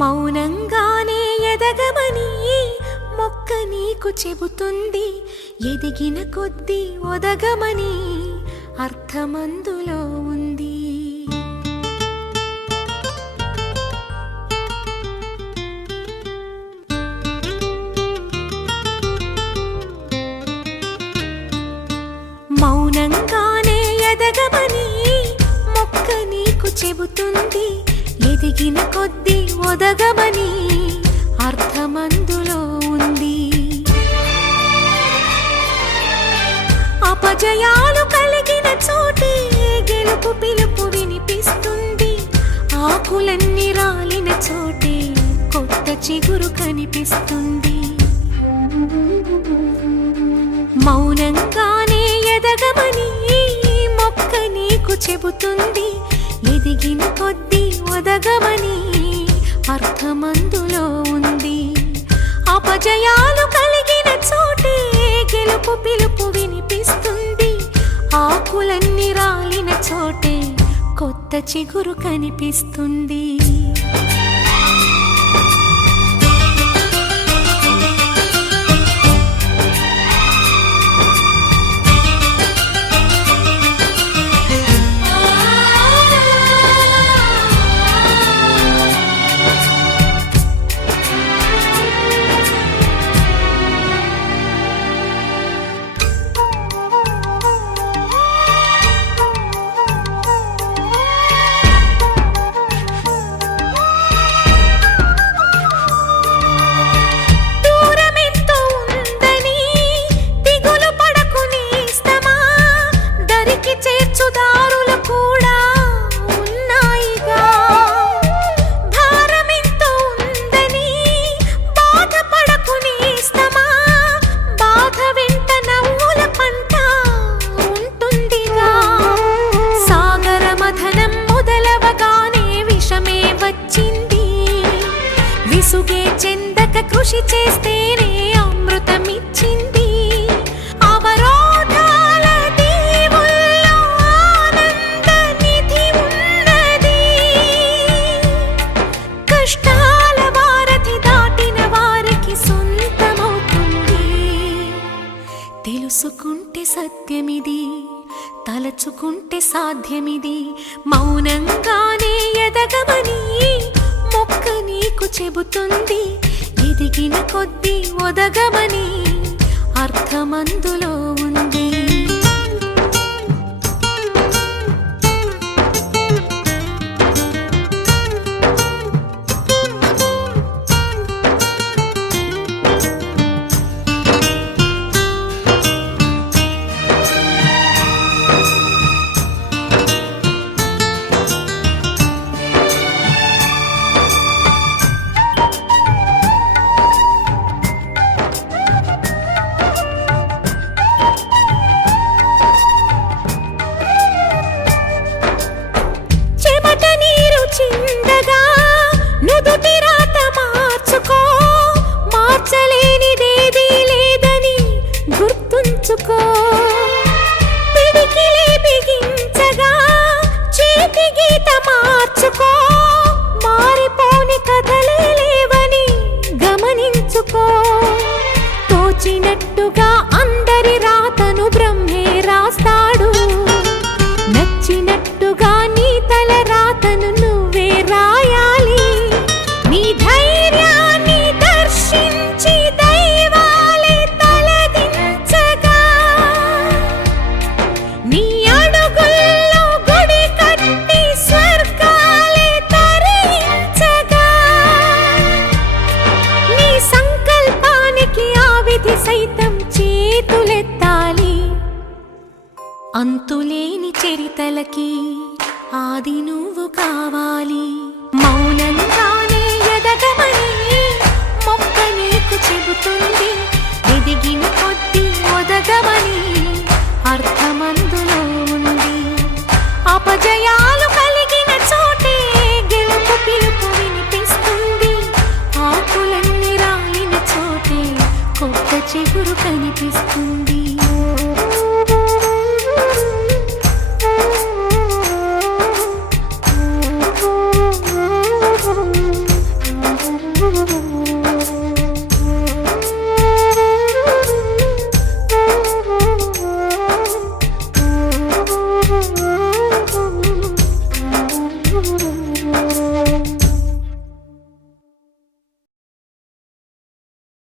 మౌనంగానే ఎదగమని మొక్క నీకు చెబుతుంది. ఎదిగిన కొద్దీ ఒదగమని అర్థమందులో ఉంది. మౌనంగానే ఎదగమని మొక్క నీకు చెబుతుంది. ఎదిగిన కొద్దీ ఒదగమని అర్థమందులో ఉంది. అపజయాలు కలిగిన చోటే గెలుపు పిలుపు వినిపిస్తుంది. ఆకులన్నీ రాలిన చోటే కొత్త చిగురు కనిపిస్తుంది. మౌనంగానే ఎదగమని మొక్క నీకు చెబుతుంది. ఎదిగిన కొద్దీ ఒదగమని అర్థమందులో ఉంది. అపజయాలు కలిగిన చోటే గెలుపు పిలుపు వినిపిస్తుంది. ఆకులన్నీ రాలిన చోటే కొత్త చిగురు కనిపిస్తుంది. విసుగే చెందక కృషి చేస్తేనే అమృతమిచ్చింది. అవరోధాల దీవుల్లో ఆనంద నిధి ఉన్నది. కష్టాల వారధి దాటిన వారికి సొంతమవుతుంది. తెలుసుకుంటే సత్యమిది, తలచుకుంటే సాధ్యమిది. మౌనంగానే ఎదగమని మొక్క నీకు చెబుతుంది. ఎదిగిన కొద్దీ ఒదగమని అర్థమందులో ఉంది.